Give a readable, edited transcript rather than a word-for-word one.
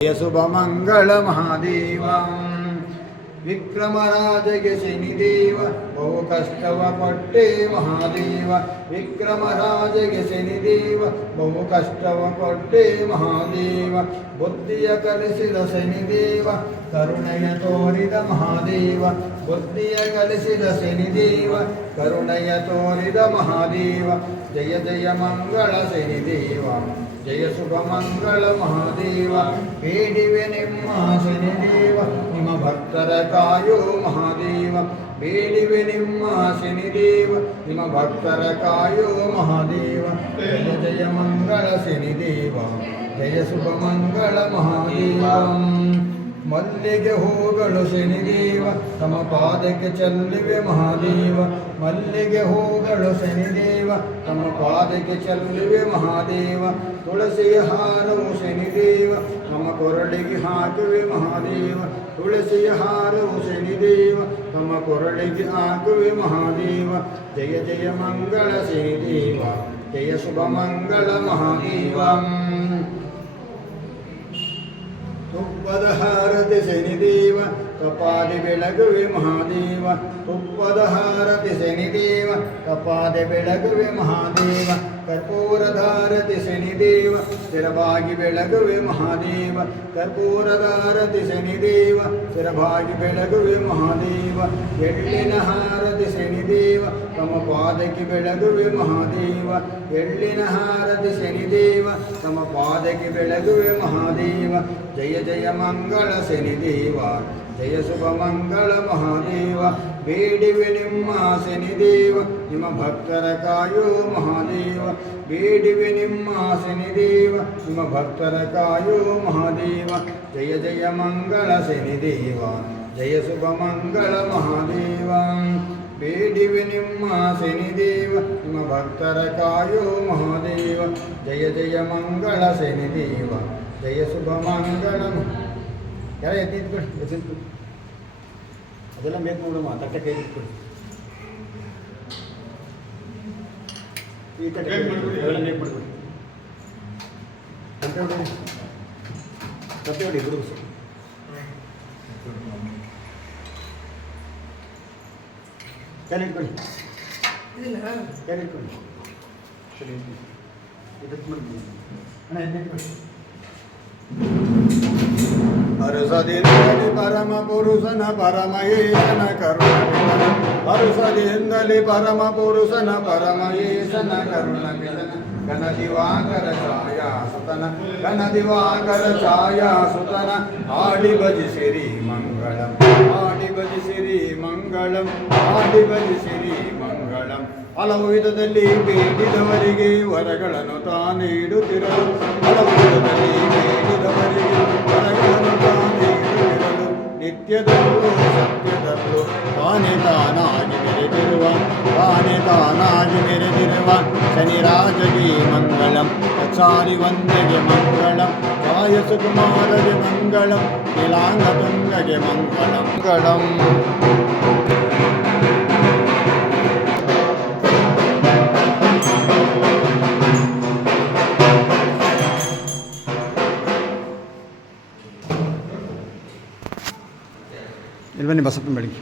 ಶುಭಮಂಗಳ ಮಹಾದೇವ ವಿಕ್ರಮರಾಜಗೆ ಶನಿದೇವ ಬಹು ಕಷ್ಟವ ಪಟ್ಟೆ ಮಹಾದೇವ ವಿಕ್ರಮರಾಜಗೆ ಶನಿದೇವ ಬಹು ಕಷ್ಟವ ಪಟ್ಟೆ ಮಹಾದೇವ ಬುದ್ಧಿಯ ಕಲಿಸಿದ ಶನಿದೇವ ಕರುಣೆಯ ತೋರಿದ ಮಹಾದೇವ ಬುದ್ಧಿಯ ಕಲಿಸಿದ ಶನಿದೇವ ಕರುಣೆಯ ತೋರಿದ ಮಹಾದೇವ ಜಯ ಜಯ ಮಂಗಳ ಶನಿದೇವ ಜಯ ಶುಭ ಮಂಗಳ ಮಹಾದೇವ ಬೇಡಿವೆ ನಿಮ್ಮ ಶನಿದೇವ ನಿಮ್ಮ ಭಕ್ತರ ಕಾಯೋ ಮಹಾದೇವ ಬೇಡಿವೆ ನಿಮ್ಮ ಶನಿದೇವ ನಿಮ್ಮ ಭಕ್ತರ ಕಾಯೋ ಮಹಾದೇವ ಜಯ ಜಯ ಮಂಗಳ ಶನಿದೇವ ಜಯ ಶುಭ ಮಂಗಳ ಮಹಾದೇವ ಮಲ್ಲಿಗೆ ಹೂಗಳು ಶನಿದೇವ ತಮ್ಮ ಪಾದಕ್ಕೆ ಚೆಲ್ಲಿವೆ ಮಹಾದೇವ ಮಲ್ಲಿಗೆ ಹೂಗಳು ಶನಿದೇವ ತಮ್ಮ ಪಾದಕ್ಕೆ ಚೆಲ್ಲಿವೆ ಮಹಾದೇವ ತುಳಸಿಯ ಹಾರವು ಶನಿದೇವ ತಮ್ಮ ಕೊರಳಿಗೆ ಹಾಕುವೆ ಮಹಾದೇವ ತುಳಸಿಯ ಹಾರವು ಶನಿದೇವ ತಮ್ಮ ಕೊರಳಿಗೆ ಹಾಕುವೆ ಮಹಾದೇವ ಜಯ ಜಯ ಮಂಗಳ ಶನಿದೇವ ಜಯ ಶುಭ ಮಂಗಳ ಮಹಾದೇವ ತುಪ್ಪದ ಹಾರತಿ ಶನಿದೇವ ಕಪಾದಿ ಬೆಳಗುವೆ ಮಹಾದೇವ ತುಪ್ಪದ ಹಾರತಿ ಶನಿದೇವ ಕಪಾದಿ ಬೆಳಗುವೆ ಮಹಾದೇವ ಕರ್ಪೂರಧಾರತಿ ಶನಿದೇವ ಸ್ಥಿರವಾಗಿ ಬೆಳಗುವೆ ಮಹಾದೇವ ಕರ್ಪೂರಧಾರತಿ ಶನಿದೇವ ಸ್ಥಿರವಾಗಿ ಬೆಳಗುವೆ ಮಹಾದೇವ ಎಳ್ಳಿನ ಹಾರತಿ ಶನಿದೇವ ತಮ್ಮ ಪಾದಕ್ಕೆ ಬೆಳಗುವೆ ಮಹಾದೇವ ಎಳ್ಳಿನ ಹಾರತಿ ಶನಿದೇವ ತಮ್ಮ ಪಾದಕ್ಕೆ ಬೆಳಗುವೆ ಮಹಾದೇವ ಜಯ ಜಯ ಮಂಗಳ ಶನಿದೇವ ಜಯ ಶುಭ ಮಂಗಳ ಮಹಾದೇವ ಬೇಡಿವೆ ನಿಮ್ಮ ಶನಿದೇವ ನಿಮ್ಮ ಭಕ್ತರ ಕಾಯೋ ಮಹಾದೇವ ಬೇಡಿವೆ ನಿಮ್ಮ ಶನಿದೇವ ನಿಮ್ಮ ಭಕ್ತರ ಕಾಯೋ ಮಹಾದೇವ ಜಯ ಜಯ ಮಂಗಳ ಶನಿದೇವ ಜಯ ಶುಭ ಮಂಗಳ ಮಹಾದೇವ ಬೇಡಿವೆ ನಿಮ್ಮ ಶನಿದೇವ ನಿಮ್ಮ ಭಕ್ತರ ಕಾಯೋ ಮಹಾದೇವ ಜಯ ಜಯ ಮಂಗಳ ಶನಿದೇವ ಜಯ ಶುಭ ಮಂಗಳ ಯಾರ ಎತ್ತಿಟ್ಕೊಡಿ ಅದೆಲ್ಲ ಬೇಕು ನೋಡಮ್ಮ ತಟ್ಟೆ ಕೈ ಇಟ್ಕೊಡಿ ಈ ತಟ್ಟೆ ಅವೆಲ್ಲ ಬೇಕು ಮಾಡ್ಕೊಡಿ ತಟ್ಟೆ ಹೊಡಿ ತಟ್ಟೆ ಹೊಡಿ ಹುಡುಗ ಕ್ಯಾನ್ ಇಟ್ಕೊಳ್ಳಿ ಕ್ಯಾನ್ ಇಟ್ಕೊಳ್ಳಿ ಸರಿ ಇದಕ್ಕೆ ಮಾಡ್ಕೊಳ್ಳಿ ಅಣ್ಣ ಎತ್ತಿಟ್ಕೊಳ್ಳಿ ಹರುಸದಿಂದಲಿ ಪರಮ ಪುರುಷನ ಪರಮಯೇಶನ ಕರುಣ ಹರುಸದಿಂದಲಿ ಪರಮ ಪುರುಷನ ಪರಮಯೇಶನ ಕರುಣ ಘನ ದಿವಾಕರ ಛಾಯಾ ಸುತನ ಘನ ದಿವಾಕರ ಛಾಯಾ ಸುತನ ಆಡಿ ಭಜಿಸಿರಿ ಮಂಗಳಂ ಆಡಿ ಭಜಿಸಿರಿ ಮಂಗಳಂ ಆಡಿ ಭಜಿಸಿರಿ ಮಂಗಳಂ ಹಲವು ವಿಧದಲ್ಲಿ ಬೇಡಿದವರಿಗೆ ವರಗಳನ್ನು ತಾನೀಡುತ್ತಿರಲು ಹಲವು ವಿಧದಲ್ಲಿ ಬೇಡಿದವರಿಗೆ ವರಗಳನ್ನು ತಾನೀಡುತ್ತಿರಲು ನಿತ್ಯದಲ್ಲೂ ಸತ್ಯದಲ್ಲೂ ತಾನೇ ತಾನಾಗಿ ಮೆರೆದಿರುವ ಶನಿರಾಜಗೆ ಮಂಗಳಂ ಚಾರಿ ವಂದೆಗೆ ಮಂಗಳಂ ಕಾಯ ಸುಕುಮಾರಗೆ ಮಂಗಳಂ ನೀಲಾಂಗ ತುಂಗಗೆ ಮಂಗಳಂ ಮಂಗಳಂ ಇಲ್ಲಿ ಬನ್ನಿ ಬಸಪ್ಪನ ಬೆಳಿಗ್ಗೆ